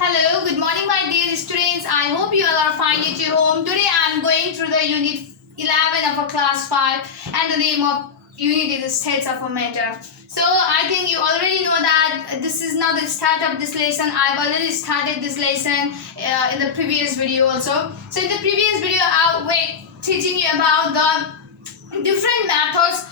Hello, good morning my dear students. I hope you all are fine at your home. Today I am going through the unit 11 of a class 5 and the name of unit is states of a matter. So I think you already know that this is now the start of this lesson. I've already started this lesson in the previous video also. So in the previous video I was teaching you about the different methods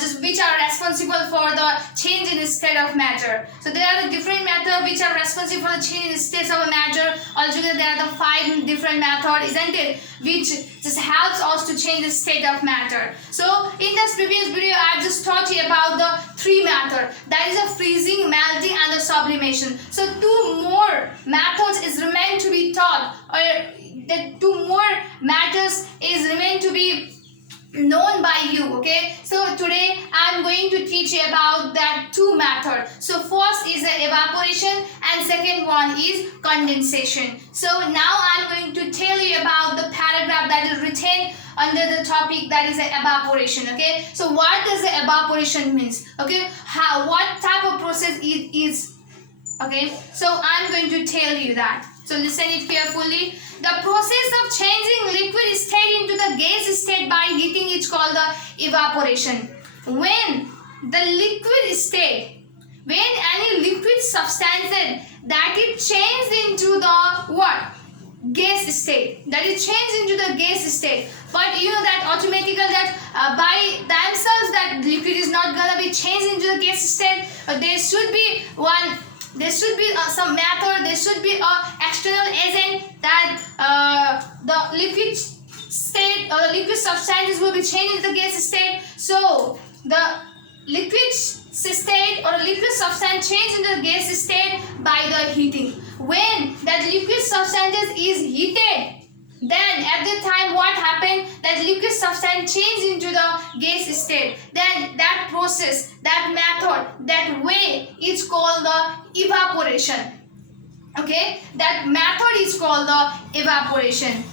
just which are responsible for the change in the state of matter. So there are the different methods which are responsible for the change in the state of a matter. Altogether there are the 5 different methods, isn't it? Which just helps us to change the state of matter. So in this previous video I just taught you about the 3 methods. That is a freezing, melting and the sublimation. So 2 more methods is remain to be taught, or the 2 more methods is remain to be known by you. Okay, so today I am going to teach you about that 2 method. So first is the evaporation and second one is condensation. So now I am going to tell you about the paragraph that is written under the topic that is the evaporation. Okay, so what does the evaporation means? Okay, what type of process it is? Okay, so I am going to tell you that. So listen it carefully. The process of changing liquid state into the gas state by heating is called the evaporation. When the liquid state, when any liquid substance that is changed into the what? Gas state. That is changed into the gas state. But you know that automatically that by themselves that liquid is not gonna be changed into the gas state. There should be one. There should be some method, there should be an external agent that the liquid state or the liquid substances will be changed into the gas state. So the liquid state or the liquid substance change into the gas state by the heating. When that liquid substance is heated, then at the time what happened, that liquid substance changed into the gas state. Then that process, that method, that way is called the evaporation. Okay, that method is called the evaporation.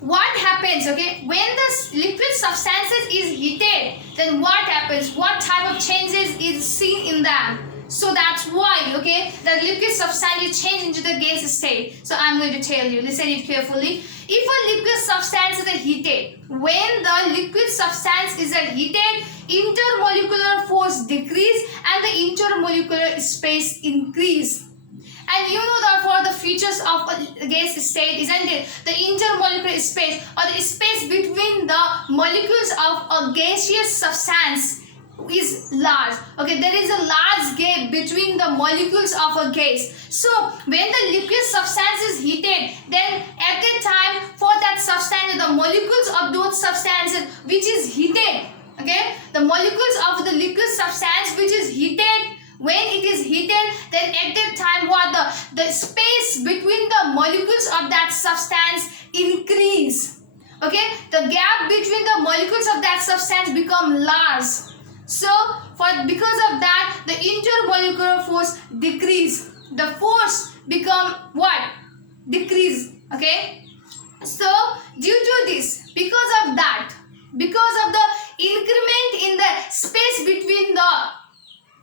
What happens, okay, when the liquid substances is heated, then what happens? What type of changes is seen in them? So that's why, okay, the liquid substance is changed into the gas state. So I'm going to tell you, listen it carefully. If a liquid substance is heated, when the liquid substance is heated, intermolecular force decrease and the intermolecular space increase. And you know that for the features of a gas state, isn't it? The intermolecular space or the space between the molecules of a gaseous substance is large. Okay, there is a large gap between the molecules of a gas. So when the liquid substance is heated, then at the time for that substance, the molecules of those substances which is heated, okay, the molecules of the liquid substance which is heated, when it is heated, then at that time what the space between the molecules of that substance increase. Okay, the gap between the molecules of that substance become large. So because of that, the intermolecular force decrease. The force become what? Decrease. Okay. So due to this, because of that, because of the increment in the space between the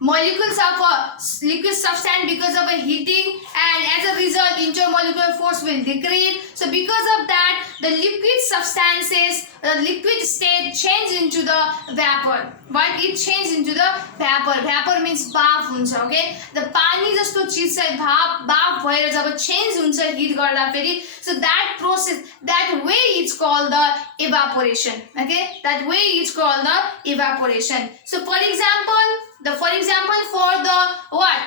molecules of a liquid substance because of a heating, and as a result intermolecular force will decrease. So because of that, the liquid substances, the liquid state change into the vapor. But it change into the vapor. Vapor means भाप हुन्छ. Okay, the पानी जस्तो चीज चाहिँ भाप भएर जब change हुन्छ heat गर्दा फेरि, so that process, that way it's called the evaporation. Okay, that way it's called the evaporation. So for example for the what?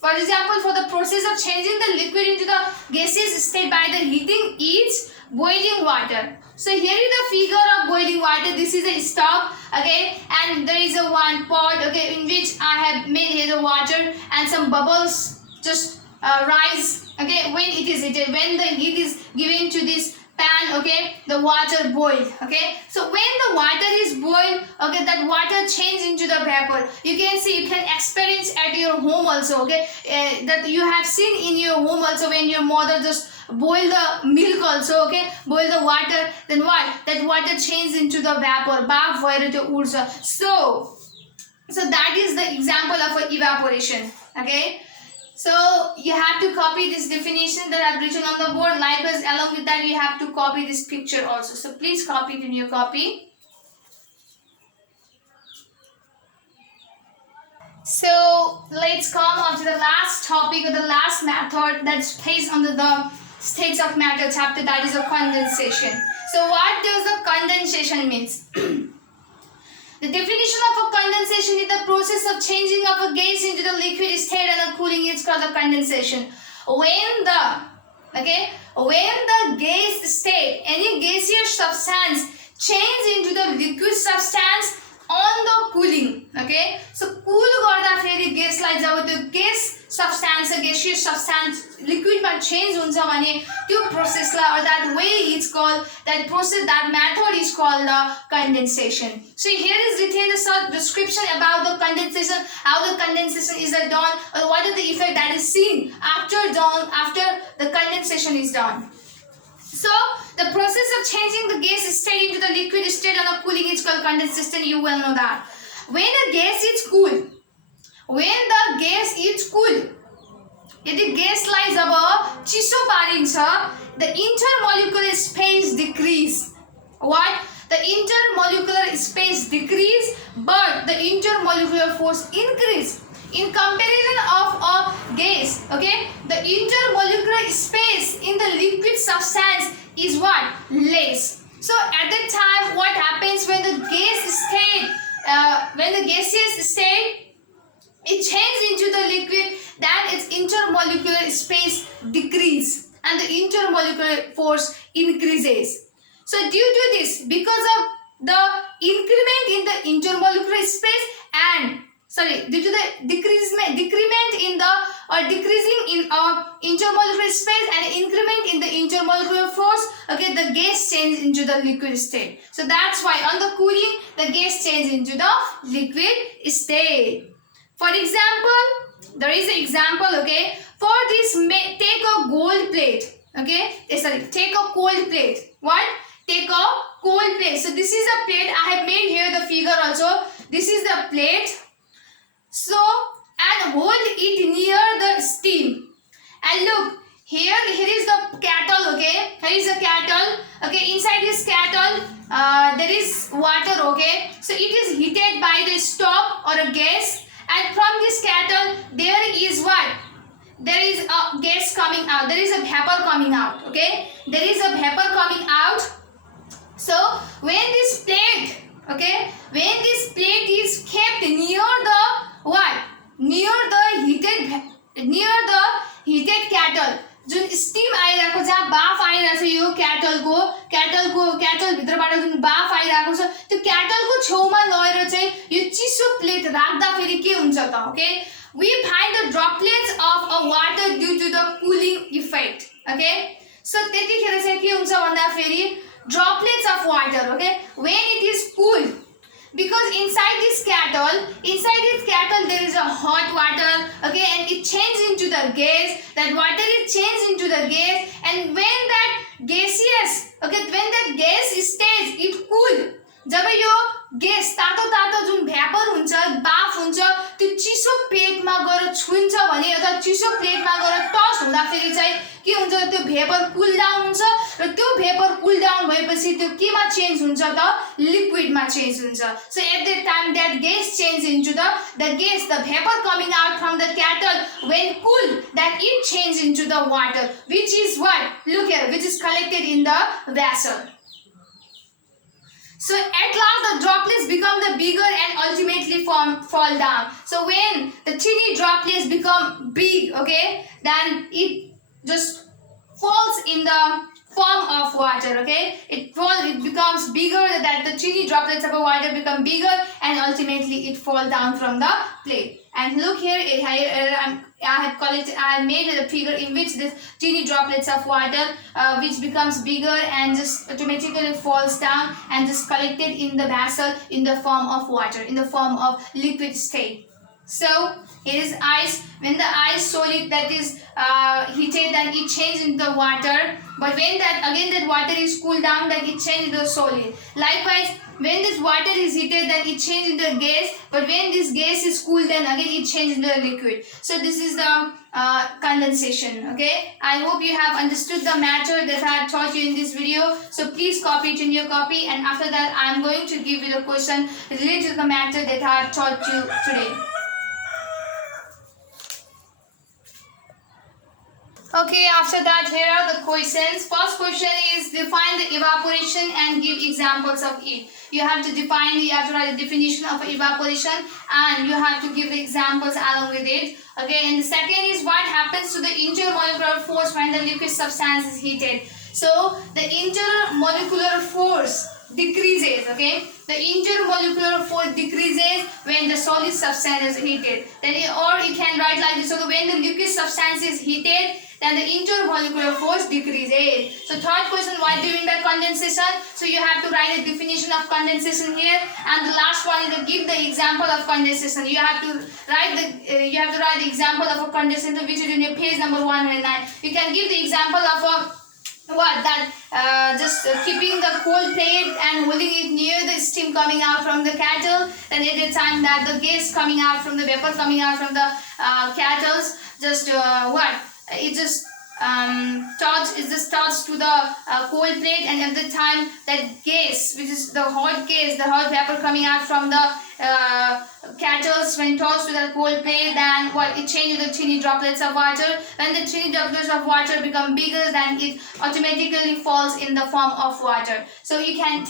For example, for the process of changing the liquid into the gaseous state by the heating is boiling water. So here is the figure of boiling water. This is a stove, okay, and there is a one pot, okay, in which I have made here the water and some bubbles just rise. Okay, when it is heated, when the heat is given to this pan, okay, the water boiled. Okay, so when the water is boiled, okay, that water change into the vapor. You can see, you can experience at your home also. Okay, that you have seen in your home also when your mother just boil the milk also. Okay, boil the water, then what? That water change into the vapor. भाप भएर त्यो उड्छ. So that is the example of evaporation. Okay. So you have to copy this definition that I've written on the board. Likewise, along with that, you have to copy this picture also. So please copy it in your copy. So let's come on to the last topic or the last method that's based on the states of matter chapter, that is a condensation. So what does a condensation means? The definition of a condensation is the process of changing of a gas into the liquid state and the cooling is called the condensation. When the gas state, any gaseous substance change into the liquid substance on the cooling, okay? So cool गर्दा फेरि ग्यासलाई जब त्यो gas substance gaseous substance liquid मा change हुन्छ भने त्यो प्रोसेसलाई or that way it's called, that process, that method is called the condensation. So here is written the short description about the condensation, how the condensation is done, or what is the effect that is seen after the condensation is done. So the process of changing the gas state into the liquid state on the cooling is called condensation. You will know that. When the gas is cool, यदि ग्यासलाई जब चिसो पारिन्छ, the intermolecular space decrease. What? The intermolecular space decrease, but the intermolecular force increase. In comparison of a gas, okay, the intermolecular space in the liquid substance is what? Less. So at that time, what happens when the gaseous state, it changes into the liquid, that its intermolecular space decrease and the intermolecular force increases. So due to this, because of the increment in the intermolecular space and due to the decrement in the decreasing in intermolecular space and increment in the intermolecular force, okay, the gas changes into the liquid state. So that's why on the cooling, the gas changes into the liquid state. For example, there is an example, okay. For this, take a gold plate, okay. Take a cold plate. What? Take a cold plate. So this is a plate. I have made here the figure also. This is the plate. So, and hold it near the steam. And look, here is the kettle, okay. Here is a kettle, okay. Inside this kettle, there is water, okay. So it is heated by the stove or a gas. And from this kettle, there is what? There is a gas coming out. There is a vapor coming out, okay. There is a vapor coming out. So, when this plate, okay, when this plate is kept near the what? Near the heated kettle, Jun steam आइरहेको जहाँ बाफ आइरहेको छ, यो kettle भित्रबाट जुन बाफ आइरहेको छ, त्यो केटलको छेउमा लगेर चाहिँ यो चिसो प्लेट राख्दा फेरि के हुन्छ त, okay, we find the droplets of a water due to the cooling effect, okay. So त्यतिखेर चाहिँ के हुन्छ भन्दा फेरि droplets of water, okay, when it is cool, because inside this kettle there is a hot water, okay, and it changes into the gas. That water is changed into the gas, and when that gaseous, okay, when that gas stays, it cool. जब यो gas तातो जुन vapour हुन्छ, बाफ हुन्छ, त्यो चिसो प्लेटमा गएर छुन्छ भने अथवा चिसो प्लेटमा गएर टच हुँदाखेरि चाहिँ के हुन्छ, त्यो भेपर कुल डाउन हुन्छ र त्यो भेपर कुल डाउन भएपछि त्यो केमा चेन्ज हुन्छ त, लिक्विडमा चेन्ज हुन्छ. So at that time that gas change into the vapor coming out from the kettle, when cool, that it change into the water, which is what, look here, which is collected in the vessel. So at last the droplets become the bigger and ultimately fall down. So when the teeny droplets become big, okay, then it just falls in the form of water, okay. It becomes bigger, that the teeny droplets of water become bigger and ultimately it fall down from the plate. And look here, I have made a figure in which this teeny droplets of water which becomes bigger and just automatically falls down and just collected in the vessel in the form of water, in the form of liquid state. So here is ice. When the ice solid that is heated, then it changes into the water. But when that water is cooled down, then it changes into the solid. Likewise, when this water is heated, then it changes into a gas. But when this gas is cooled, then again it changes into a liquid. So this is the condensation. Okay, I hope you have understood the matter that I have taught you in this video. So please copy it in your copy, and after that I am going to give you the question related to the matter that I have taught you today. Okay, after that, here are the questions. First question is define the evaporation and give examples of it. You have to write the definition of evaporation, and you have to give the examples along with it. Okay, and the second is what happens to the intermolecular force when the liquid substance is heated. So the intermolecular force decreases. Okay, the intermolecular force decreases when the solid substance is heated. Then, or you can write like this: so when the liquid substance is heated, then the intermolecular force decreases. So third question, what do you mean by condensation? So you have to write a definition of condensation here, and the last one is to give the example of condensation. You have to write the example of a condensation, which is in your page number 109. You can give the example of a keeping the cold plate and holding it near the steam coming out from the kettle. Then at the time that the gas coming out from the vapor coming out from the kettles, it just starts to the cold plate, and at the time that gas, which is the hot vapor coming out from the kettles, when tossed to the cold plate, then it changes the tiny droplets of water. When the tiny droplets of water become bigger, then it automatically falls in the form of water. So you can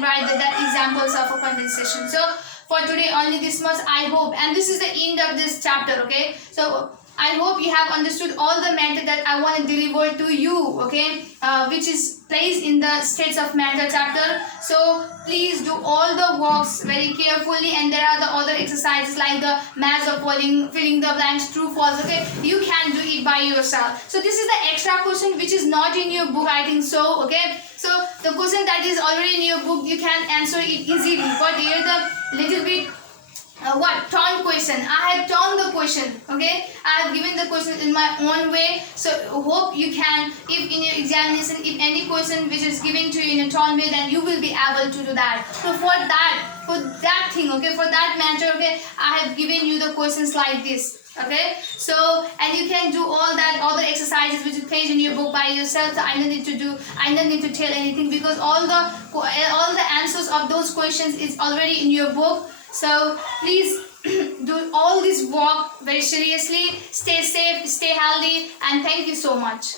write the examples of a condensation. So for today only this much, I hope, and this is the end of this chapter. Okay, so I hope you have understood all the matter that I want to deliver to you, okay, which is placed in the states of matter chapter. So please do all the works very carefully, and there are the other exercises like the maths of filling the blanks, true, false. Okay, you can do it by yourself. So this is the extra question which is not in your book, I think so. Okay, so the question that is already in your book, you can answer it easily, but here the little bit turn question. I have turned the question. Okay, I have given the question in my own way. So hope you can, if in your examination, if any question which is given to you in a turn way, then you will be able to do that. So for that thing, okay, for that matter, okay, I have given you the questions like this. Okay, so and you can do all that other exercises which is placed in your book by yourself. So I don't need to tell anything, because all the answers of those questions is already in your book. So please do all this work very seriously. Stay safe, stay healthy, and thank you so much.